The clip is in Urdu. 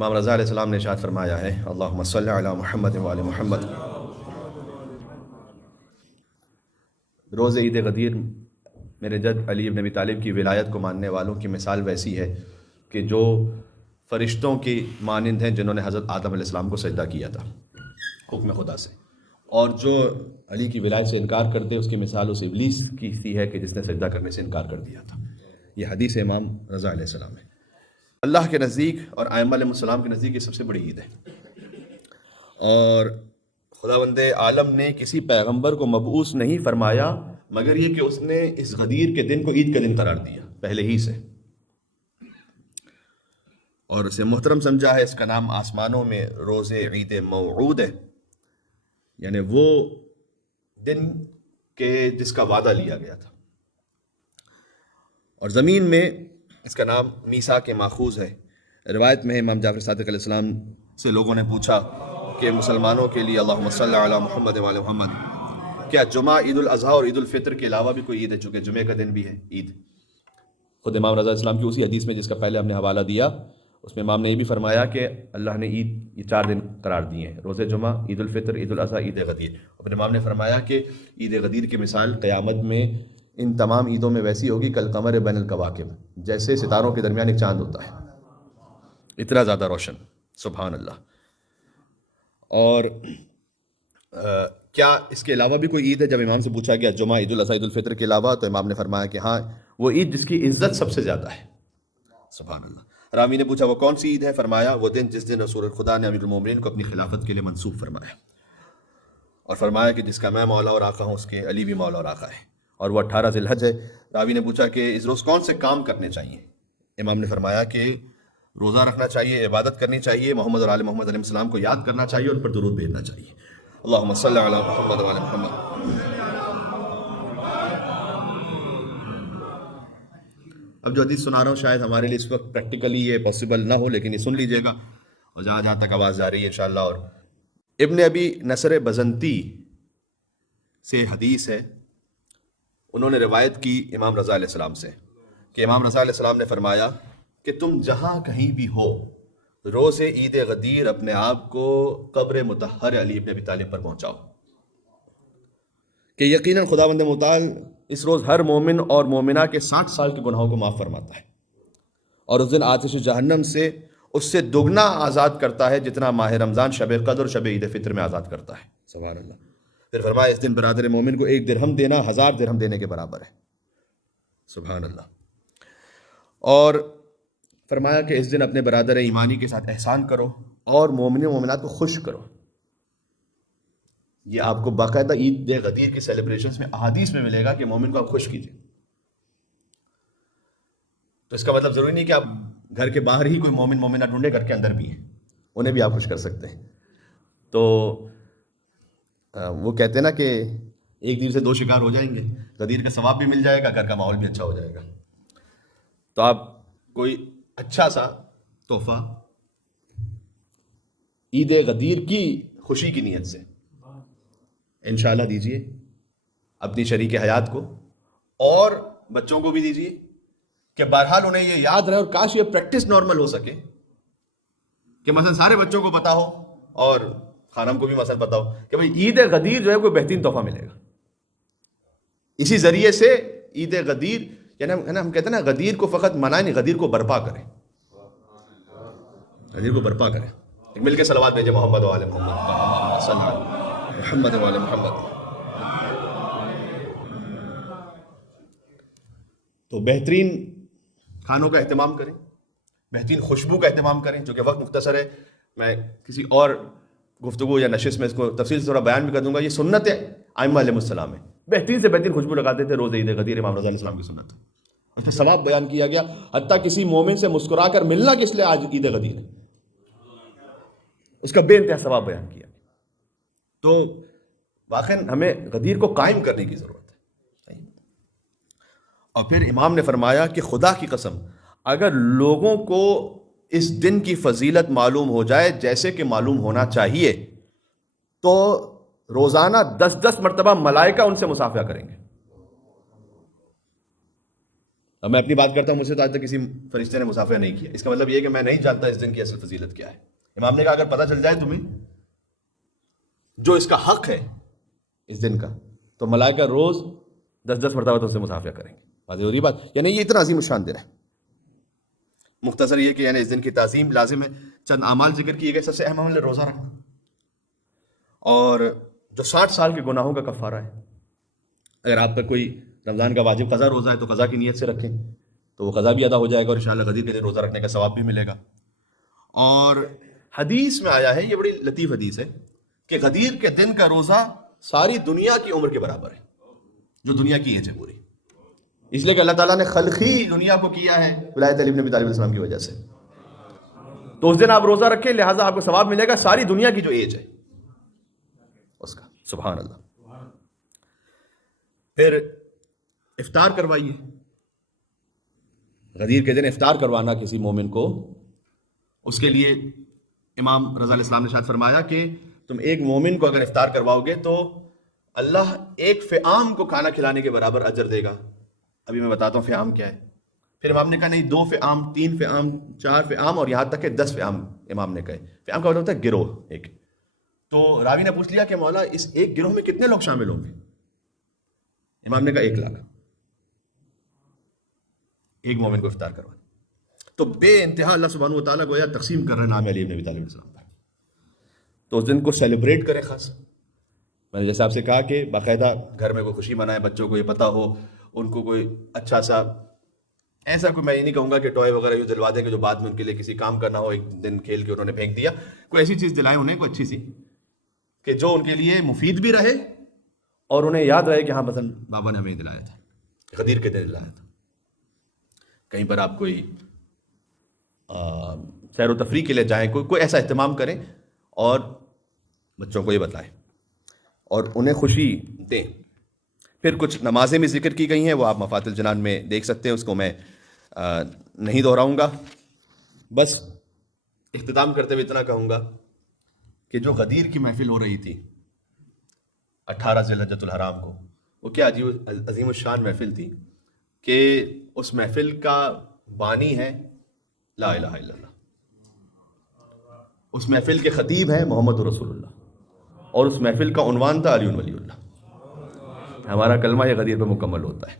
امام رضا علیہ السلام نے ارشاد فرمایا ہے، اللہم صلی علی محمد و آل محمد، روز عید غدیر میرے جد علی بن ابی طالب کی ولایت کو ماننے والوں کی مثال ویسی ہے کہ جو فرشتوں کی مانند ہیں جنہوں نے حضرت آدم علیہ السلام کو سجدہ کیا تھا حکم خدا سے، اور جو علی کی ولایت سے انکار کرتے اس کی مثال اس ابلیس کی سی ہے کہ جس نے سجدہ کرنے سے انکار کر دیا تھا۔ یہ حدیث امام رضا علیہ السلام ہے۔ اللہ کے نزدیک اور ائمہ علیہ السلام کے نزدیک یہ سب سے بڑی عید ہے، اور خداوند عالم نے کسی پیغمبر کو مبعوث نہیں فرمایا مگر یہ کہ اس نے اس غدیر کے دن کو عید کا دن قرار دیا پہلے ہی سے، اور اسے محترم سمجھا ہے۔ اس کا نام آسمانوں میں روز عید موعود ہے، یعنی وہ دن کے جس کا وعدہ لیا گیا تھا، اور زمین میں اس کا نام میثاق کے ماخوذ ہے۔ روایت میں امام جعفر صادق علیہ السلام سے لوگوں نے پوچھا کہ مسلمانوں کے لیے اللہم صلی علی محمد و آل محمد، کیا جمعہ عید الاضحیٰ اور عید الفطر کے علاوہ بھی کوئی عید ہے؟ چونکہ جمعے کا دن بھی ہے عید۔ خود امام رضا علیہ السلام کی اسی حدیث میں جس کا پہلے ہم نے حوالہ دیا، اس میں امام نے یہ بھی فرمایا کہ اللہ نے عید یہ 4 دن قرار دیے ہیں، روز جمعہ، عید الفطر، عید الاضحیٰ، عید غدیر۔ اور پھر امام نے فرمایا کہ عید غدیر کی مثال قیامت میں ان تمام عیدوں میں ویسی ہوگی کالقمر بین الکواکب، جیسے ستاروں کے درمیان ایک چاند ہوتا ہے، اتنا زیادہ روشن، سبحان اللہ۔ اور کیا اس کے علاوہ بھی کوئی عید ہے؟ جب امام سے پوچھا گیا جمعہ، عید الاضحیٰ، عید الفطر کے علاوہ، تو امام نے فرمایا کہ ہاں، وہ عید جس کی عزت سب سے زیادہ ہے، سبحان اللہ۔ رامی نے پوچھا وہ کون سی عید ہے؟ فرمایا وہ دن جس دن رسول خدا نے امیر المومنین کو اپنی خلافت کے لیے منصوب فرمایا، اور فرمایا کہ جس کا میں مولا اور آقا ہوں اس کے علی بھی مولا اور آقا ہے، اور وہ 18 ذی الحج ہے۔ راوی نے پوچھا کہ اس روز کون سے کام کرنے چاہیے؟ امام نے فرمایا کہ روزہ رکھنا چاہیے، عبادت کرنی چاہیے، محمد اور آل محمد علیہ السلام کو یاد کرنا چاہیے، اور ان پر درود بھیجنا چاہیے۔ اللہم صلی علی محمد و آل محمد۔ اب جو حدیث سنا رہا ہوں شاید ہمارے لیے اس وقت پریکٹیکلی یہ پاسبل نہ ہو، لیکن یہ سن لیجئے گا، اور جہاں جہاں تک آواز جا رہی ہے انشاءاللہ۔ اور ابن ابی نصر بزنتی سے حدیث ہے، انہوں نے روایت کی امام رضا علیہ السلام سے کہ امام رضا علیہ السلام نے فرمایا کہ تم جہاں کہیں بھی ہو، روز عید غدیر اپنے آپ کو قبر مطہر علی بن ابی طالب پر پہنچاؤ، کہ یقیناً خداوند متعال اس روز ہر مومن اور مومنہ کے 60 سال کے گناہوں کو معاف فرماتا ہے، اور اس دن آتش جہنم سے اس سے دگنا آزاد کرتا ہے جتنا ماہ رمضان شب قدر اور شب عید فطر میں آزاد کرتا ہے، سبحان اللہ۔ پھر فرمایا اس دن برادر مومن کو 1 درہم دینا 1000 درہم دینے کے برابر ہے، سبحان اللہ۔ اور فرمایا کہ اس دن اپنے برادر ایمانی کے ساتھ احسان کرو اور مومن و مومنات کو خوش کرو۔ یہ آپ کو باقاعدہ عید غدیر کی سیلیبریشنز میں احادیث میں ملے گا کہ مومن کو آپ خوش کیجئے۔ تو اس کا مطلب ضروری نہیں کہ آپ گھر کے باہر ہی کوئی مومن مومنہ ڈھونڈے، گھر کے اندر بھی ہیں، انہیں بھی آپ خوش کر سکتے ہیں۔ تو وہ کہتے ہیں نا کہ ایک تیر سے 2 شکار ہو جائیں گے، غدیر کا ثواب بھی مل جائے گا، گھر کا ماحول بھی اچھا ہو جائے گا۔ تو آپ کوئی اچھا سا تحفہ عید غدیر کی خوشی کی نیت سے انشاءاللہ دیجئے اپنی شریک حیات کو، اور بچوں کو بھی دیجئے، کہ بہرحال انہیں یہ یاد رہے، اور کاش یہ پریکٹس نارمل ہو سکے کہ مثلا سارے بچوں کو پتا ہو اور خانم کو بھی مثلا پتا ہو کہ بھئی عید غدیر جو ہے کوئی بہترین تحفہ ملے گا۔ اسی ذریعے سے عید غدیر، یعنی ہم کہتے ہیں نا غدیر کو فقط منائیں نہیں، غدیر کو برپا کریں، غدیر کو برپا کریں۔ ایک مل کے صلوات بھیجیں محمد و آل محمد، صلی اللہ محمد و آل محمد۔ تو بہترین کھانوں کا اہتمام کریں، بہترین خوشبو کا اہتمام کریں، جو کہ وقت مختصر ہے، میں کسی اور گفتگو یا نشست میں اس کو تفصیل سے تھوڑا بیان بھی کر دوں گا۔ یہ سنت ہے ائمہ علیہ السلام ہے، بہترین سے بہترین خوشبو لگاتے تھے روز عید غدیر، امام رضا علیہ السلام کی سنت ہے، اس میں ثواب بیان کیا گیا، حتیٰ کسی مومن سے مسکرا کر ملنا کس لیے آج عید غدیر ہے، اس کا بے انتہا ثواب بیان کیا۔ تو واقعاً ہمیں غدیر کو قائم کرنے کی ضرورت ہے۔ اور پھر امام نے فرمایا کہ خدا کی قسم اگر لوگوں کو اس دن کی فضیلت معلوم ہو جائے جیسے کہ معلوم ہونا چاہیے، تو روزانہ 10 مرتبہ ملائکہ ان سے مصافحہ کریں گے۔ اب میں اپنی بات کرتا ہوں، مجھ سے تو آج تک کسی فرشتے نے مصافحہ نہیں کیا، اس کا مطلب یہ ہے کہ میں نہیں جانتا اس دن کی اصل فضیلت کیا ہے۔ امام نے کہا اگر پتہ چل جائے تمہیں جو اس کا حق ہے اس دن کا، تو ملائکہ روز 10 مرتبہ تو اس سے مصافحہ کریں گے۔ واضح ہو رہی بات؟ یعنی یہ اتنا عظیم الشان دن ہے۔ مختصر یہ کہ یعنی اس دن کی تعظیم لازم ہے۔ چند اعمال ذکر کیے گئے، سب سے اہم عمل ہے روزہ رکھنا، اور جو 60 سال کے گناہوں کا کفارہ ہے۔ اگر آپ پر کوئی رمضان کا واجب قضا روزہ ہے تو قضا کی نیت سے رکھیں تو وہ قضا بھی ادا ہو جائے گا، اور انشاءاللہ غدیر کے دن روزہ رکھنے کا ثواب بھی ملے گا۔ اور حدیث میں آیا ہے، یہ بڑی لطیف حدیث ہے، کہ غدیر کے دن کا روزہ ساری دنیا کی عمر کے برابر ہے، جو دنیا کی ایج ہے پوری، اس لیے کہ اللہ تعالیٰ نے خلقی دنیا کو کیا ہے ولایت علی بن ابی طالب علیہ السلام کی وجہ سے۔ تو اس دن آپ روزہ رکھیں، لہٰذا آپ کو ثواب ملے گا ساری دنیا کی جو ایج ہے اس کا۔ سبحان اللہ۔ پھر افطار کروائیے، غدیر کے دن افطار کروانا کسی مومن کو، اس کے لیے امام رضا علیہ السلام نے ارشاد فرمایا کہ تم ایک مومن کو اگر افطار کرواؤ گے تو اللہ ایک فعام کو کھانا کھلانے کے برابر اجر دے گا۔ ابھی میں بتاتا ہوں فعام کیا ہے۔ پھر امام نے کہا نہیں، 2 فعام، 3 فعام، 4 فعام، اور یہاں تک کہ 10 فعام امام نے کہے۔ فعام کا مطلب ہوتا ہے گروہ ایک۔ تو راوی نے پوچھ لیا کہ مولا اس ایک گروہ میں کتنے لوگ شامل ہوں گے؟ امام نے کہا 1 لاکھ، ایک مومن کو افطار کروانا۔ تو بے انتہا اللہ سبحانہ و تعالیٰ گویا تقسیم کر رہے ہیں نام علی بن ابی طالب علیہ السلام پر۔ تو اس دن کو سیلیبریٹ کریں خاص۔ میں نے جیسے آپ سے کہا کہ باقاعدہ گھر میں کوئی خوشی منائے، بچوں کو یہ پتہ ہو، ان کو کوئی اچھا سا، ایسا کوئی، میں یہ نہیں کہوں گا کہ ٹوائے وغیرہ یوں دلوا دیں کہ جو بعد میں ان کے لیے کسی کام کرنا ہو، ایک دن کھیل کے انہوں نے پھینک دیا، کوئی ایسی چیز دلائیں انہیں، کوئی اچھی سی کہ جو ان کے لیے مفید بھی رہے اور انہیں یاد رہے کہ ہاں مثلا بابا نے ہمیں دلایا تھا، غدیر کے دن دلایا تھا۔ کہیں پر آپ کوئی سیر و تفریح کے لیے جائیں، کوئی ایسا اہتمام کریں اور بچوں کو یہ بتائیں اور انہیں خوشی دیں۔ پھر کچھ نمازیں بھی ذکر کی گئی ہیں، وہ آپ مفات الجنان میں دیکھ سکتے ہیں، اس کو میں نہیں دہراؤں گا۔ بس اختتام کرتے ہوئے اتنا کہوں گا کہ جو غدیر کی محفل ہو رہی تھی 18 ذی الحجۃ الحرام کو، وہ کیا عظیم الشان محفل تھی کہ اس محفل کا بانی ہے لا الہ الا اللہ، اس محفل کے خطیب ہیں محمد رسول اللہ، اور اس محفل کا عنوان تھا علی ولی اللہ۔ ہمارا کلمہ یہ غدیر پہ مکمل ہوتا ہے۔